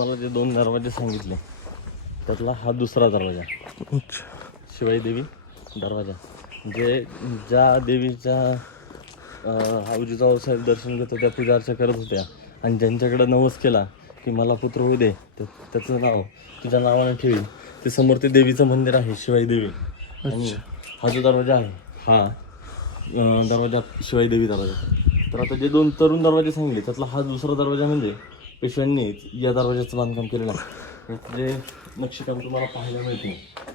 तुम्हाला जे दोन दरवाजे सांगितले त्यातला हा दुसरा दरवाजा. शिवाई देवी दरवाजा. जे ज्या देवीच्या हाऊजीचा साहेब दर्शन घेत होत्या पूजा अर्चा करत होत्या आणि ज्यांच्याकडे नवस केला की मला पुत्र होऊ दे त्याचं नाव तुझ्या नावाने ठेवी ते समोर ते देवीचं मंदिर आहे शिवाई देवी. आणि हा जो दरवाजा आहे हा दरवाजा शिवाई देवी दरवाजा. तर आता जे दोन तरुण दरवाजे सांगले त्यातला हा दुसरा दरवाजा म्हणजे पेशव्यांनी या दरवाजाचं बांधकाम केलेलं आहे. यात जे नक्षीकाम तुम्हाला पाहायला मिळते.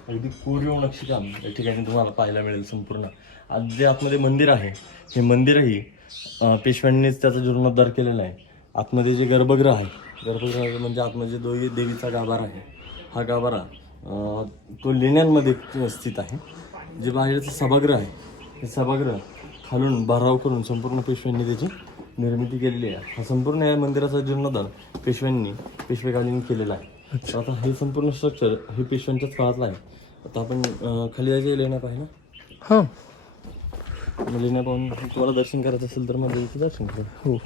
अगदी कोरीव नक्षीकाम या ठिकाणी तुम्हाला पाहायला मिळेल संपूर्ण. आज जे आतमध्ये मंदिर आहे. हे मंदिरही पेशव्यांनीच त्याचा जीर्णोद्धार केलेला आहे. आतमध्ये जे गर्भगृह आहे गर्भगृह म्हणजे आतमध्ये जो देवीचा गाभारा आहे हा गाभारा तो लेण्यांमध्ये स्थित आहे. जे बाहेरचं सभागृह आहे हे सभागृह खालून भराव करून संपूर्ण पेशव्यांनी त्याची निर्मिती केलेली आहे. हा संपूर्ण या मंदिराचा जीर्णोद्धार पेशव्यांनी पेशवेकालीन केलेला आहे. तर आता हे संपूर्ण स्ट्रक्चर हे पेशव्यांच्याच काळातलं आहे. आता आपण अं, खाली जायचे लेण्या पाहिजे हां. मग लेण्या पाहून तुम्हाला दर्शन करायचं असेल तर मग इथे दर्शन करा. हो.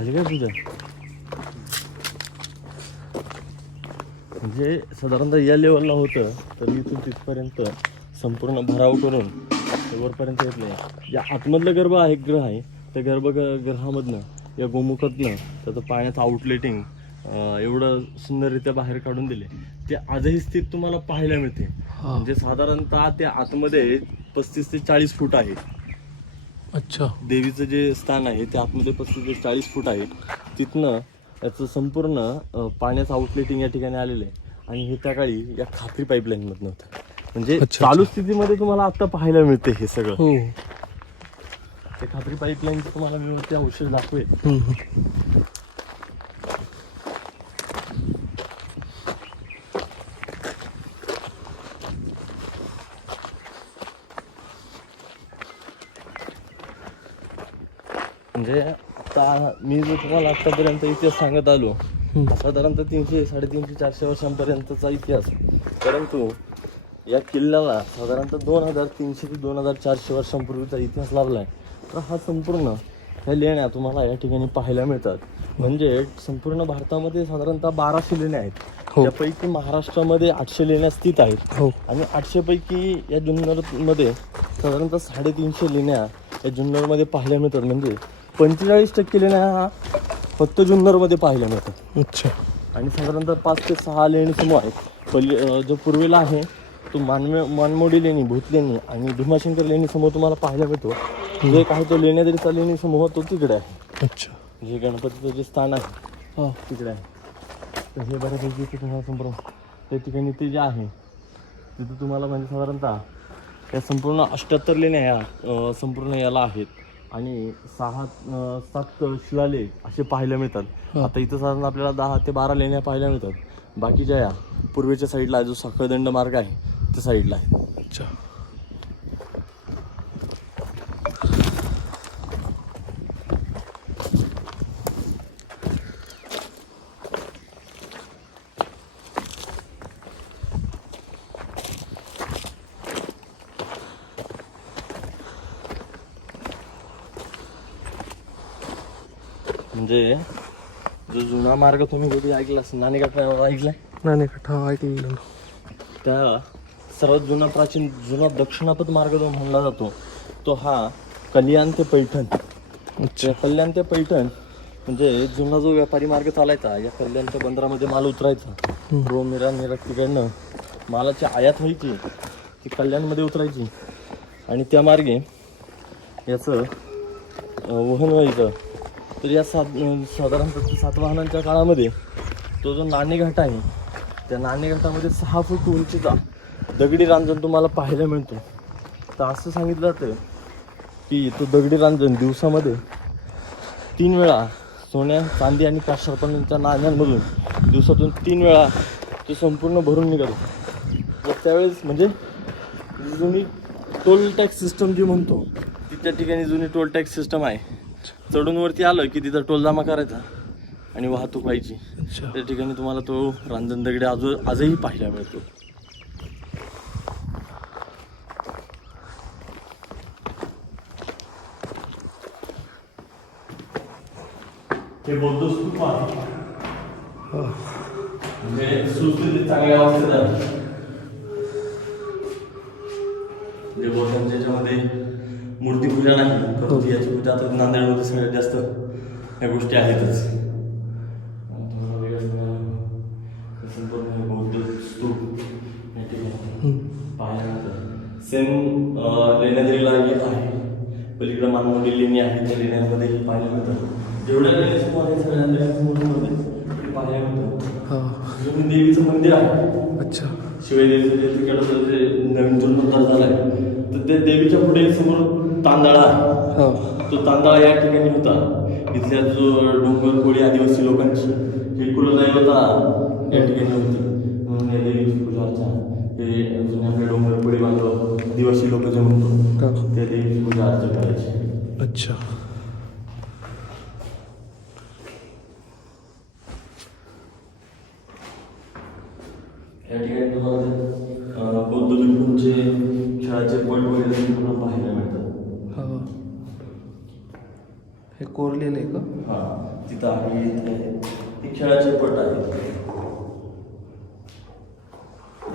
झाली काय तुझं म्हणजे साधारणतः या लेवलला होतं तर इथून तिथपर्यंत संपूर्ण भराव करून वरपर्यंत येत नाही. या आतमधलं गर्भ आहे ग्रह आहे. त्या गर्भ ग्रहामधनं या गोमुखातनं त्याचं पाण्याचं आउटलेटिंग एवढं सुंदररित्या बाहेर काढून दिले. ते आजही स्थित तुम्हाला पाहायला मिळते. म्हणजे साधारणतः ते आतमध्ये पस्तीस ते चाळीस फूट आहे. अच्छा. देवीचं जे स्थान आहे ते आतमध्ये पस्तीस ते चाळीस फूट आहे. तिथनं याचं संपूर्ण पाण्याचं आउटलेटिंग या ठिकाणी आलेलं आहे. आणि हे त्या काळी या खात्री पाईपलाईन मधनं होतं. म्हणजे चालू स्थितीमध्ये तुम्हाला आता पाहायला मिळते हे सगळं. हो. ते खात्री पाईपलाईन तुम्हाला मी ते औषध दाखवेल. म्हणजे आता मी जो तुम्हाला आतापर्यंत इतिहास सांगत आलो हा साधारणतः तीनशे साडेतीनशे चारशे वर्षांपर्यंतचा इतिहास. परंतु या किल्ल्याला साधारणतः दोन हजार तीनशे ते दोन हजार चारशे वर्षांपूर्वीचा इतिहास लाभला आहे तर हा संपूर्ण ह्या लेण्या तुम्हाला या ठिकाणी पाहायला मिळतात. म्हणजे संपूर्ण भारतामध्ये साधारणतः बाराशे लेण्या आहेत. हो. त्यापैकी महाराष्ट्रामध्ये आठशे लेण्या स्थित आहेत. हो. आणि आठशे पैकी या जुन्नरमध्ये साधारणतः साडेतीनशे लेण्या या जुन्नरमध्ये पाहायला मिळतात. म्हणजे पंचेचाळीस टक्के लेण्या हा फक्त जुन्नरमध्ये पाहायला मिळतात. अच्छा. आणि साधारणतः पाच ते सहा लेणी समूह आहेत. पहिले अं, जो पूर्वेला आहे तो मानवे मानमोडी लेणी भूत लेणी आणि भीमाशंकर लेणी समूह तुम्हाला पाहायला मिळतो. जो एक आहे तो लेण्याद्रीचा लेणी समूह तो तिकडे आहे. अच्छा. जे गणपतीचं जे स्थान आहे हां. तिकडे आहे. तर हे बऱ्यापैकी तुम्हाला संपूर्ण त्या ठिकाणी ते जे आहे तिथं तुम्हाला म्हणजे साधारणतः या संपूर्ण अठ्ठ्याहत्तर लेण्या या अं, संपूर्ण याला आहेत. आणि सहा अं, सात शिलालेख असे पाहायला मिळतात. आता इथं साधारण आपल्याला दहा ते बारा लेण्या पाहायला मिळतात. बाकीच्या या पूर्वेच्या साईडला जो साखळदंड मार्ग आहे त्या साईडला आहे. अच्छा. म्हणजे जो जुना मार्ग तुम्ही कधी ऐकला असेल नाणेगाठ ऐकलाय? नाही नाही का हा ऐकलेलं त्या सर्वात जुना प्राचीन जुना दक्षिणापद मार्ग जो म्हणला जातो तो हा कल्याण ते पैठण. कल्याण ते पैठण म्हणजे जुना जो व्यापारी मार्ग चालायचा या कल्याणच्या बंदरामध्ये माल उतरायचा. रोम इराण इराक तिकडनं मालाची आयात व्हायची ती कल्याणमध्ये उतरायची. आणि त्या मार्गे याचं वहन व्हायचं. तर या सात साधारणतः सातवाहनांच्या काळामध्ये तो जो नाणेघाट आहे त्या नाणेघाटामध्ये सहा फूट उंचीचा दगडी रांजण तुम्हाला पाहायला मिळतो. तर असं सांगितलं जातं की तो दगडी रांजण दिवसामध्ये तीन वेळा सोन्या चांदी आणि काशार्पणाच्या नाण्यांमधून दिवसातून तीन वेळा तो संपूर्ण भरून निघालो. व त्यावेळेस म्हणजे जुनी टोल टॅक्स सिस्टम जी म्हणतो ती त्या ठिकाणी जुनी टोल टॅक्स सिस्टम आहे. चढून वरती आलं की तिथं टोल जमा करायचा आणि वाहतूक व्हायची. त्या ठिकाणी तुम्हाला तो रांजण दगडे आजू आजही पाहायला मिळतो. हे बौद्ध स्तूप आहे. म्हणजे सुस्थितीत चांगल्या अवस्थेत आहे. म्हणजे याच्यामध्ये मूर्तीपूजा नाही परंतु याची पूजा आता नांदेडमध्ये सगळ्यात जास्त या गोष्टी आहेतच. बौद्ध स्तूप या ठिकाणी सेम लेण्याद्रीला एक आहे. पलीकडे मानमोठी लेणी आहे त्या लेण्यांमध्येही पाहायला मिळतात जेवढ्या समोर आहे सगळ्या लेण्यांमध्ये ते पाहायला मिळतं. हा. अजून देवीचं मंदिर आहे. अच्छा. शिवाय देवीचं जे नवीन जीर्णोद्धार झालाय तर ते देवीच्या पुढे समोर तांदळा. हा. तो तांदळा या ठिकाणी होता. इथल्या जो डोंगर कोळी आदिवासी लोकांची ही कुलदैवता या ठिकाणी होती. म्हणून या देवीची पूजा अर्चा. हे अजून आपले डोंगर कोळी बांधव आदिवासी लोक जे म्हणतो हा. त्या देवीची पूजा अर्चा करायची. अच्छा या ठिकाणी तुम्हाला ते, अं, बौद्ध भिक्खूंचे खेळाचे पट वगैरे तुम्हाला पाहायला मिळतात हा हे कोरलेलं आहे का हा तिथं आहे इथे. आहे. हे खेळाचे पट आहेत.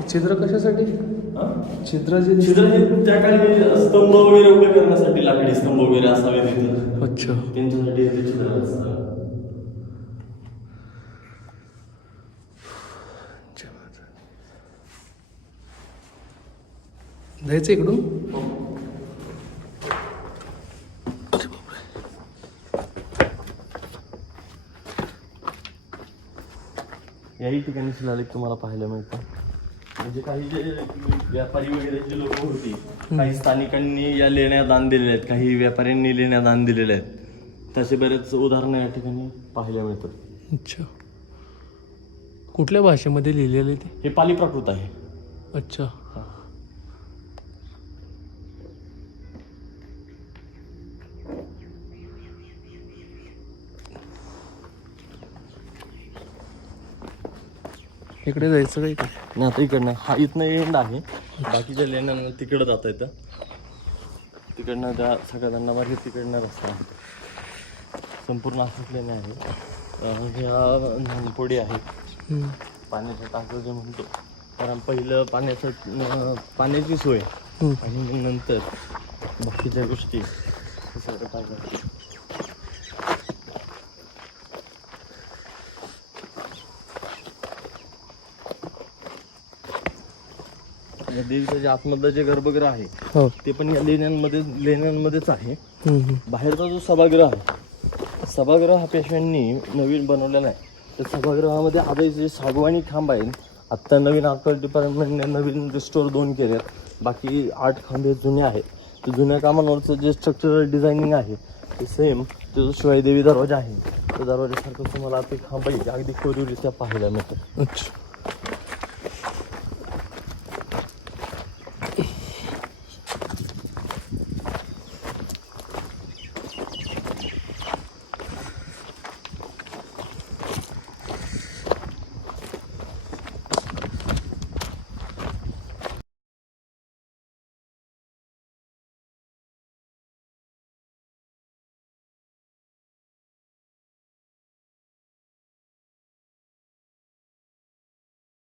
छिद्र कशासाठी? हा? छिद्र जे छिद्र हे त्या काळी स्तंभ वगैरे उभे करण्यासाठी लाकडी स्तंभ वगैरे असावे तिथे. अच्छा. त्यांच्यासाठी ते छिद्र असतं. जायचं इकडून? याही ठिकाणी शिलालेख तुम्हाला पाहायला मिळतं म्हणजे काही जे व्यापारी वगैरे जे लोक होती काही स्थानिकांनी या लेण्या दान दिलेल्या आहेत काही व्यापाऱ्यांनी लेण्या दान दिलेल्या आहेत. तसे बरेच उदाहरणं या ठिकाणी पाहायला मिळतात. अच्छा. कुठल्या भाषेमध्ये लिहिलेलं आहे ते? हे पाली प्राकृत आहे. अच्छा. इकडे जायचं का इकडे? नाही आता इकडनं. हा इथनं एंड आहे. बाकीच्या लेण्यांना तिकडं जाता येतं. तिकडनं त्या सगळ्यांना मार्गे तिकडनं रस्ता आहे. संपूर्ण असंच लेणे आहे. ह्या नानपोडी आहेत हम्म. पाण्याचं टाकं जे म्हणतो कारण पहिलं पाण्याचं पाण्याची सोय. आणि मग नंतर बाकीच्या गोष्टी. हे सगळं पाहिजे या देवीचं जे आतमधलं जे गर्भगृह आहे हो. ते पण या लेण्यांमध्ये लेण्यांमध्येच आहे. हम्म. बाहेरचा जो सभागृह आहे सभागृह हा पेशव्यांनी नवीन बनवलेला आहे. त्या सभागृहामध्ये आधी जे सागवानी खांब आहेत आत्ता नवीन आर्कल डिपार्टमेंटने नवीन रिस्टोर दोन केले बाकी आठ खांबे जुने आहेत. ते जुन्या कामांवरचं जे स्ट्रक्चरल डिझायनिंग आहे ते सेम ते जो शिवाई देवी दरवाजा आहे. त्या दरवाजासारखं तुम्हाला ते खांब आहे, अगदी कोरीवरित्या पाहायला मिळतं. अच्छा.